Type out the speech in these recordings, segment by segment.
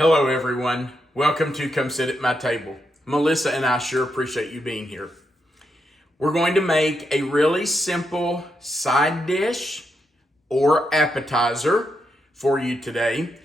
Hello everyone, welcome to Come Sit at My Table. Melissa and I sure appreciate you being here. We're going to make a really simple side dish or appetizer for you today.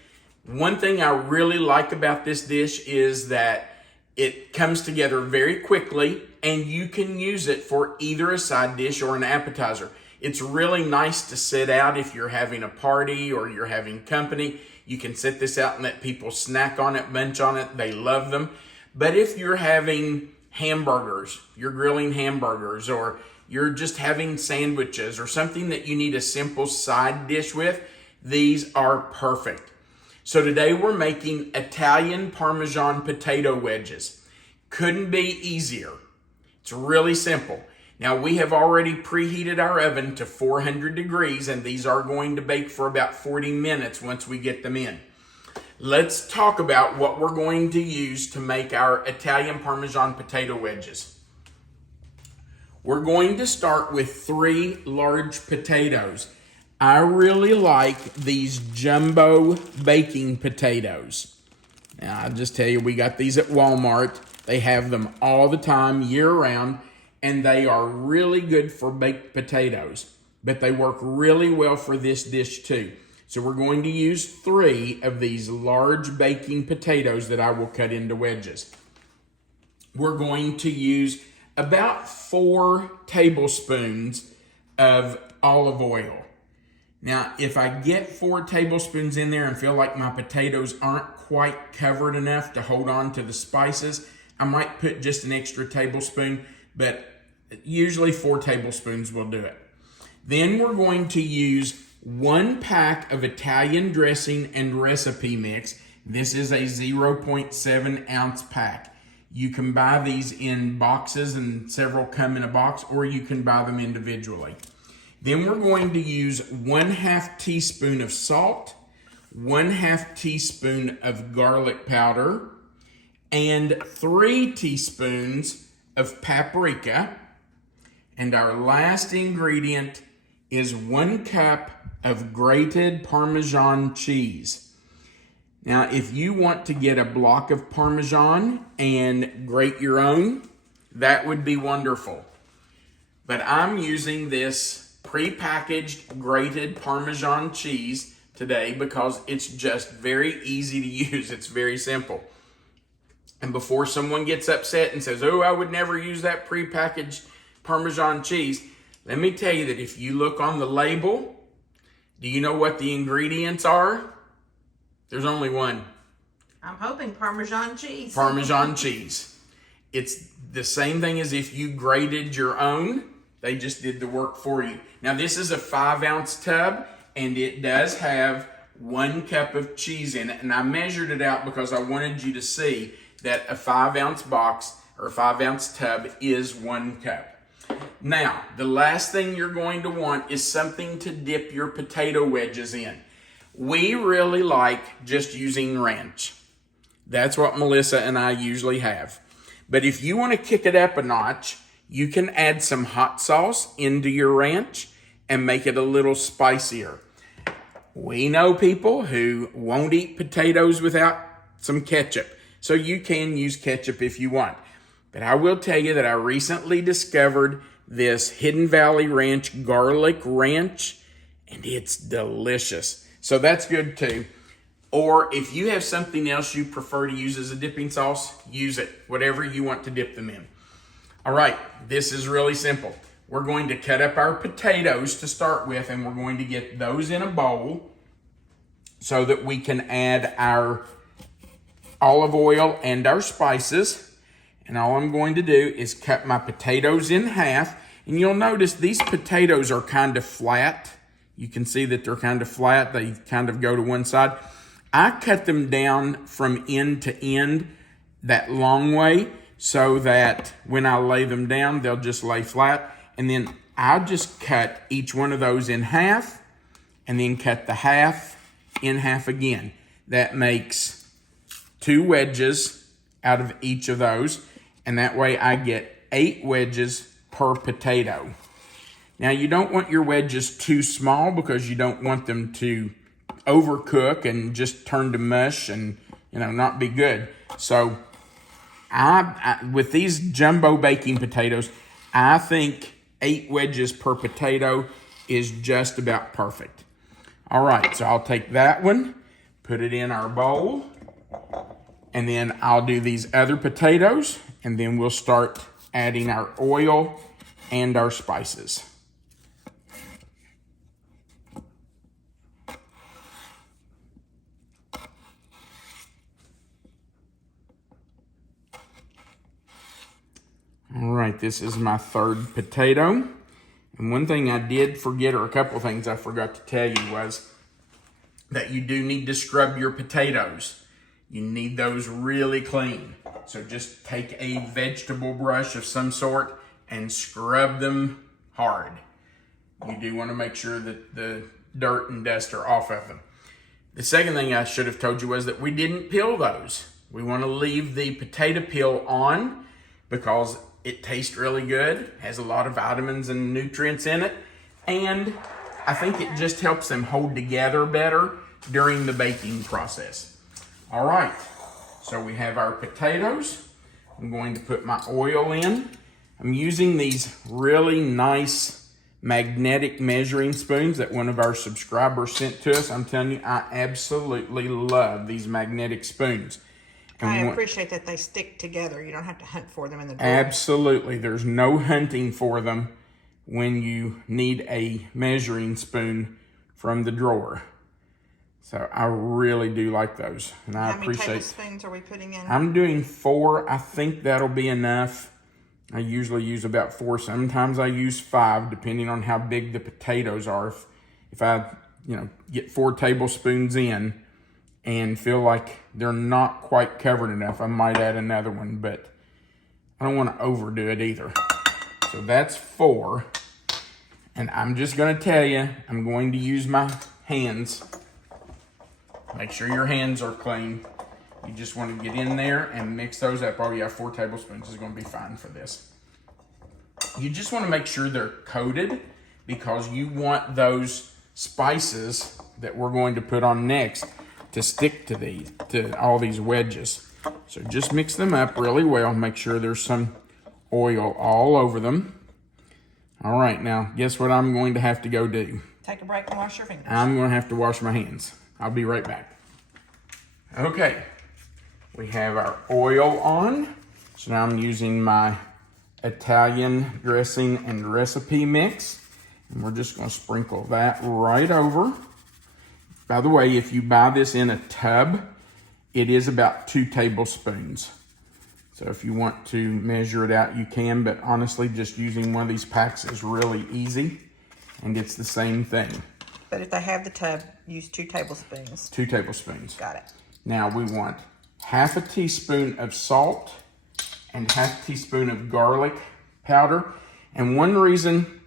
One thing I really like about this dish is that it comes together very quickly and you can use it for either a side dish or an appetizer. It's really nice to sit out if you're having a party or you're having company. You can sit this out and let people snack on it, munch on it. They love them. But if you're having hamburgers, you're grilling hamburgers, or you're just having sandwiches or something that you need a simple side dish with, these are perfect. So today we're making Italian Parmesan potato wedges. Couldn't be easier. It's really simple. Now we have already preheated our oven to 400 degrees and these are going to bake for about 40 minutes once we get them in. Let's talk about what we're going to use to make our Italian Parmesan potato wedges. We're going to start with 3 large potatoes. I really like these jumbo baking potatoes. Now I'll just tell you, we got these at Walmart. They have them all the time, year round. And they are really good for baked potatoes, but they work really well for this dish too. So we're going to use 3 of these large baking potatoes that I will cut into wedges. We're going to use about 4 tablespoons of olive oil. Now, if I get 4 tablespoons in there and feel like my potatoes aren't quite covered enough to hold on to the spices, I might put just an extra tablespoon, but usually 4 tablespoons will do it. Then we're going to use 1 pack of Italian dressing and recipe mix. This is a 0.7 ounce pack. You can buy these in boxes and several come in a box, or you can buy them individually. Then we're going to use 1/2 teaspoon of salt, 1/2 teaspoon of garlic powder, and 3 teaspoons of paprika. And our last ingredient is 1 cup of grated Parmesan cheese. Now, if you want to get a block of Parmesan and grate your own, that would be wonderful. But I'm using this pre-packaged grated Parmesan cheese today because it's just very easy to use. It's very simple. And before someone gets upset and says, oh, I would never use that pre-packaged Parmesan cheese, let me tell you that if you look on the label, do you know what the ingredients are? There's only one. I'm hoping Parmesan cheese. Parmesan cheese. It's the same thing as if you grated your own. They just did the work for you. Now this is a 5-ounce tub and it does have 1 cup of cheese in it. And I measured it out because I wanted you to see that a 5-ounce box or 5-ounce tub is 1 cup. Now, the last thing you're going to want is something to dip your potato wedges in. We really like just using ranch. That's what Melissa and I usually have. But if you want to kick it up a notch, you can add some hot sauce into your ranch and make it a little spicier. We know people who won't eat potatoes without some ketchup. So you can use ketchup if you want. But I will tell you that I recently discovered this Hidden Valley Ranch garlic ranch, and it's delicious. So that's good too. Or if you have something else you prefer to use as a dipping sauce, use it. Whatever you want to dip them in. All right, this is really simple. We're going to cut up our potatoes to start with, and we're going to get those in a bowl so that we can add our olive oil and our spices. And all I'm going to do is cut my potatoes in half. And you'll notice these potatoes are kind of flat. You can see that they're kind of flat. They kind of go to one side. I cut them down from end to end that long way so that when I lay them down, they'll just lay flat. And then I'll just cut each one of those in half and then cut the half in half again. That makes 2 wedges out of each of those. And that way I get 8 wedges per potato. Now you don't want your wedges too small because you don't want them to overcook and just turn to mush and not be good. So I with these jumbo baking potatoes, I think 8 wedges per potato is just about perfect. All right, so I'll take that one, put it in our bowl, and then I'll do these other potatoes, and then we'll start adding our oil and our spices. All right, this is my third potato. And one thing I did forget, or a couple of things I forgot to tell you, was that you do need to scrub your potatoes. You need those really clean. So just take a vegetable brush of some sort and scrub them hard. You do want to make sure that the dirt and dust are off of them. The second thing I should have told you was that we didn't peel those. We want to leave the potato peel on because it tastes really good, has a lot of vitamins and nutrients in it, and I think it just helps them hold together better during the baking process. All right, so we have our potatoes. I'm going to put my oil in. I'm using these really nice magnetic measuring spoons that one of our subscribers sent to us. I'm telling you, I absolutely love these magnetic spoons. And I appreciate that they stick together. You don't have to hunt for them in the drawer. Absolutely. There's no hunting for them when you need a measuring spoon from the drawer. So I really do like those. And I appreciate. How many tablespoons are we putting in? I'm doing 4. I think that'll be enough. I usually use about 4. Sometimes I use 5, depending on how big the potatoes are. If I, get 4 tablespoons in and feel like they're not quite covered enough, I might add another one, but I don't want to overdo it either. So that's 4. And I'm just going to tell you, I'm going to use my hands. Make sure your hands are clean. You just want to get in there and mix those up. Oh yeah, 4 tablespoons is going to be fine for this. You just want to make sure they're coated because you want those spices that we're going to put on next to stick to all these wedges. So just mix them up really well. Make sure there's some oil all over them. All right, now guess what I'm going to have to go do? Take a break and wash your fingers. I'm going to have to wash my hands. I'll be right back. Okay, we have our oil on. So now I'm using my Italian dressing and recipe mix. And we're just going to sprinkle that right over. By the way, if you buy this in a tub, it is about 2 tablespoons. So if you want to measure it out, you can, but honestly, just using one of these packs is really easy, and it's the same thing. But if they have the tub, use 2 tablespoons. 2 tablespoons. Got it. Now we want half a teaspoon of salt and half a teaspoon of garlic powder. And one reason,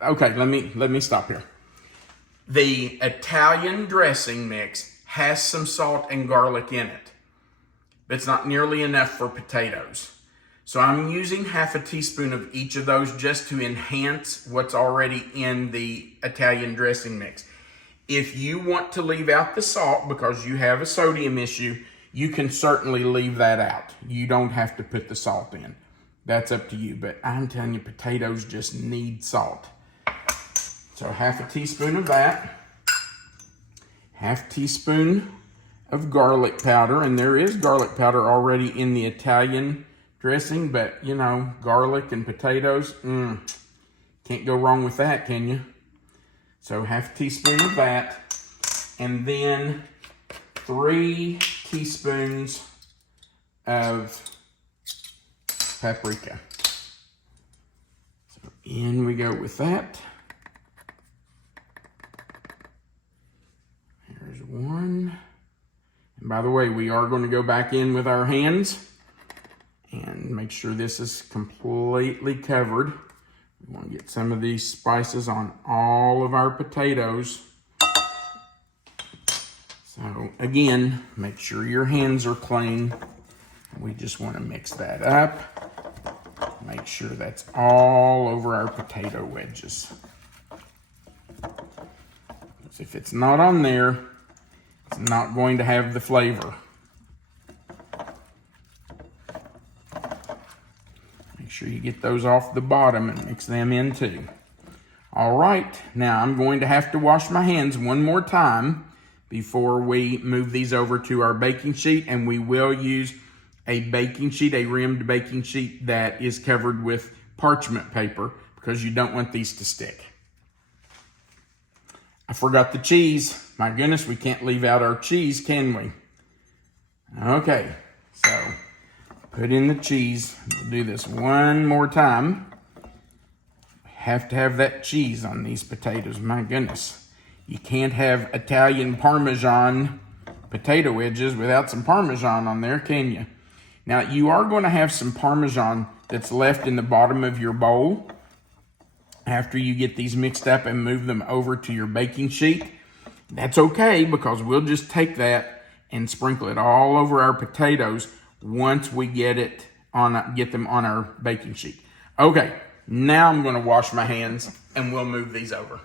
okay, let me stop here. The Italian dressing mix has some salt and garlic in it, but it's not nearly enough for potatoes. So I'm using half a teaspoon of each of those just to enhance what's already in the Italian dressing mix. If you want to leave out the salt because you have a sodium issue, you can certainly leave that out. You don't have to put the salt in. That's up to you, but I'm telling you, potatoes just need salt. So half a teaspoon of that, half teaspoon of garlic powder, and there is garlic powder already in the Italian dressing, but garlic and potatoes, can't go wrong with that, can you? So half a teaspoon of that, and then 3 teaspoons of paprika. So in we go with that. There's 1. And by the way, we are going to go back in with our hands and make sure this is completely covered. We want to get some of these spices on all of our potatoes. So again, make sure your hands are clean. We just want to mix that up. Make sure that's all over our potato wedges. If it's not on there, it's not going to have the flavor. sure you get those off the bottom and mix them in too. All right, now I'm going to have to wash my hands one more time before we move these over to our baking sheet, and we will use a baking sheet, a rimmed baking sheet that is covered with parchment paper because you don't want these to stick. I forgot the cheese. My goodness, we can't leave out our cheese, can we? Okay, so put in the cheese. We'll do this one more time. Have to have that cheese on these potatoes. My goodness. You can't have Italian Parmesan potato wedges without some Parmesan on there, can you? Now, you are going to have some Parmesan that's left in the bottom of your bowl after you get these mixed up and move them over to your baking sheet. That's okay, because we'll just take that and sprinkle it all over our potatoes once we get them on our baking sheet. Okay. Now I'm going to wash my hands and we'll move these over.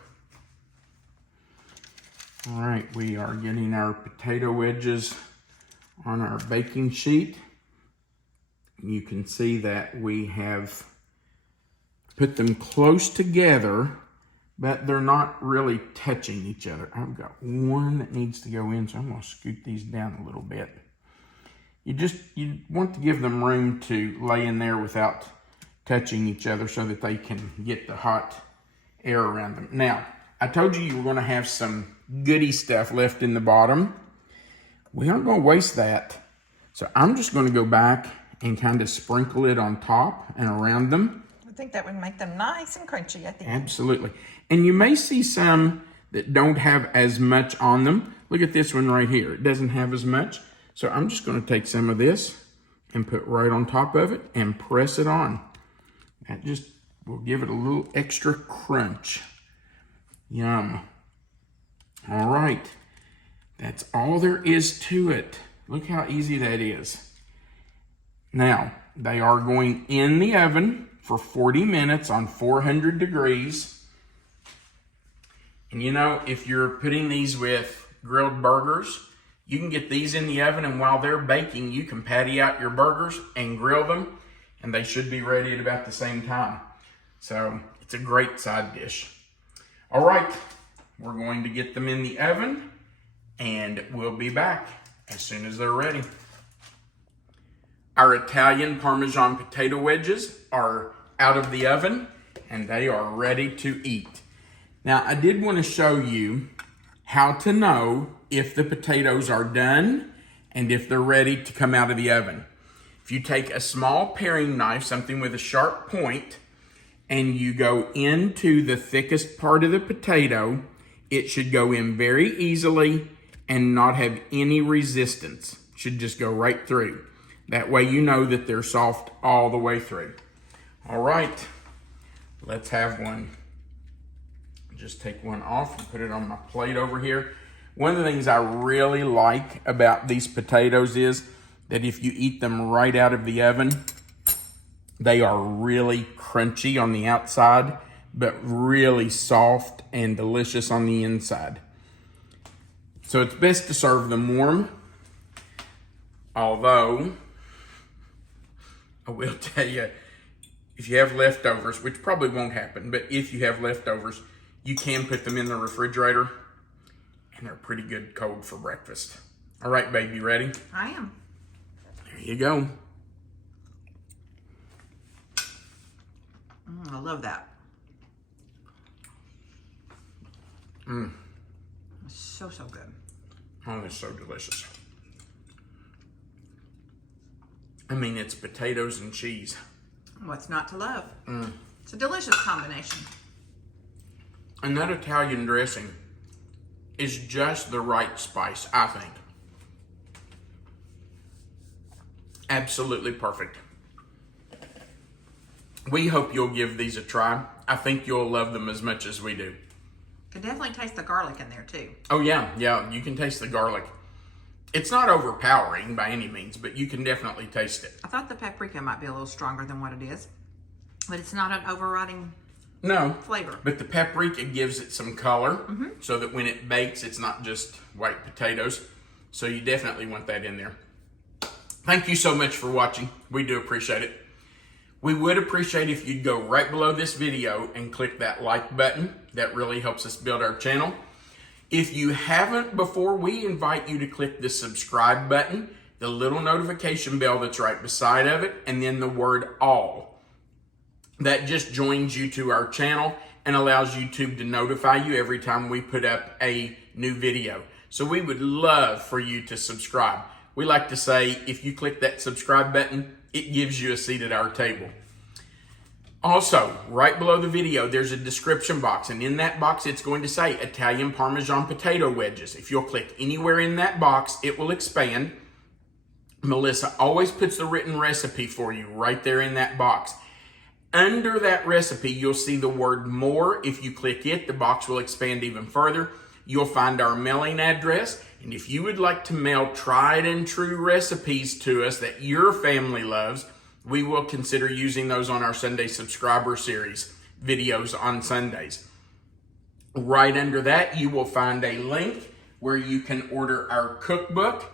All right, we are getting our potato wedges on our baking sheet. You can see that we have put them close together, but they're not really touching each other. I've got one that needs to go in, so I'm going to scoot these down a little bit. You want to give them room to lay in there without touching each other so that they can get the hot air around them. Now, I told you were going to have some goody stuff left in the bottom. We aren't going to waste that. So I'm just going to go back and kind of sprinkle it on top and around them. I think that would make them nice and crunchy at the end. Absolutely. And you may see some that don't have as much on them. Look at this one right here. It doesn't have as much. So I'm just going to take some of this and put right on top of it and press it on. That just will give it a little extra crunch. Yum. All right. That's all there is to it. Look how easy that is. Now, they are going in the oven for 40 minutes on 400 degrees. And you know, if you're putting these with grilled burgers, you can get these in the oven, and while they're baking, you can patty out your burgers and grill them, and they should be ready at about the same time. So it's a great side dish. All right, we're going to get them in the oven, and we'll be back as soon as they're ready. Our Italian Parmesan potato wedges are out of the oven, and they are ready to eat. Now, I did want to show you how to know if the potatoes are done and if they're ready to come out of the oven. If you take a small paring knife, something with a sharp point, and you go into the thickest part of the potato, it should go in very easily and not have any resistance. It should just go right through. That way you know that they're soft all the way through. All right, let's have one. Just take one off and put it on my plate over here. One of the things I really like about these potatoes is that if you eat them right out of the oven, they are really crunchy on the outside, but really soft and delicious on the inside. So it's best to serve them warm. Although, I will tell you, if you have leftovers, which probably won't happen, but if you have leftovers, you can put them in the refrigerator, and they're pretty good cold for breakfast. All right, babe, you ready? I am. There you go. I love that. It's so good. Oh, it's so delicious. I mean, it's potatoes and cheese. What's not to love? It's a delicious combination. And that Italian dressing is just the right spice, I think. Absolutely perfect. We hope you'll give these a try. I think you'll love them as much as we do. Can definitely taste the garlic in there too. Oh yeah, you can taste the garlic. It's not overpowering by any means, but you can definitely taste it. I thought the paprika might be a little stronger than what it is, but it's not an overriding flavor. But the paprika gives it some color so that when it bakes, it's not just white potatoes. So you definitely want that in there. Thank you so much for watching. We do appreciate it. We would appreciate if you'd go right below this video and click that like button. That really helps us build our channel. If you haven't before, we invite you to click the subscribe button, the little notification bell that's right beside of it, and then the word all. That just joins you to our channel and allows YouTube to notify you every time we put up a new video. So we would love for you to subscribe. We like to say, if you click that subscribe button, it gives you a seat at our table. Also, right below the video, there's a description box, and in that box, it's going to say Italian Parmesan potato wedges. If you'll click anywhere in that box, it will expand. Melissa always puts the written recipe for you right there in that box. Under that recipe, you'll see the word more. If you click it, the box will expand even further. You'll find our mailing address. And if you would like to mail tried and true recipes to us that your family loves, we will consider using those on our Sunday subscriber series videos on Sundays. Right under that, you will find a link where you can order our cookbook.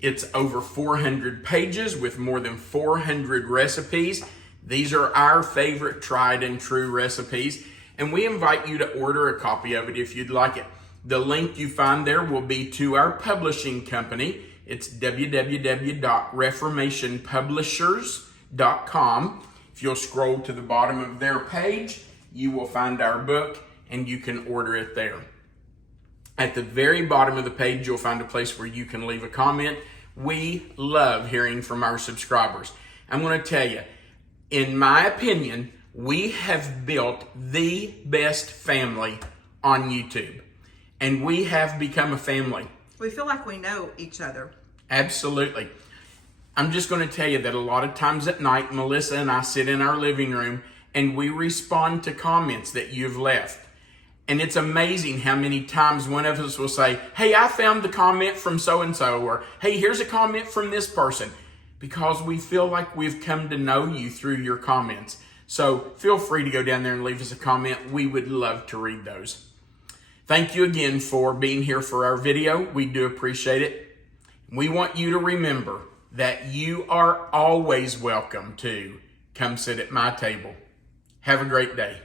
It's over 400 pages with more than 400 recipes. These are our favorite tried and true recipes, and we invite you to order a copy of it if you'd like it. The link you find there will be to our publishing company. It's www.reformationpublishers.com. If you'll scroll to the bottom of their page, you will find our book and you can order it there. At the very bottom of the page, you'll find a place where you can leave a comment. We love hearing from our subscribers. I'm going to tell you, in my opinion, we have built the best family on YouTube. And we have become a family. We feel like we know each other. Absolutely. I'm just going to tell you that a lot of times at night, Melissa and I sit in our living room and we respond to comments that you've left. And it's amazing how many times one of us will say, hey, I found the comment from so-and-so, or hey, here's a comment from this person, because we feel like we've come to know you through your comments. So feel free to go down there and leave us a comment. We would love to read those. Thank you again for being here for our video. We do appreciate it. We want you to remember that you are always welcome to come sit at my table. Have a great day.